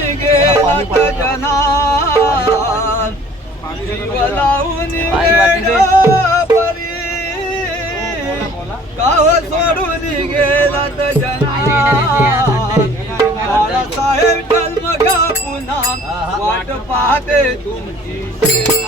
गेला जना जीव लावून परी. जना साहेब जन्म का पुन्हा. वाट पाहते तुमची.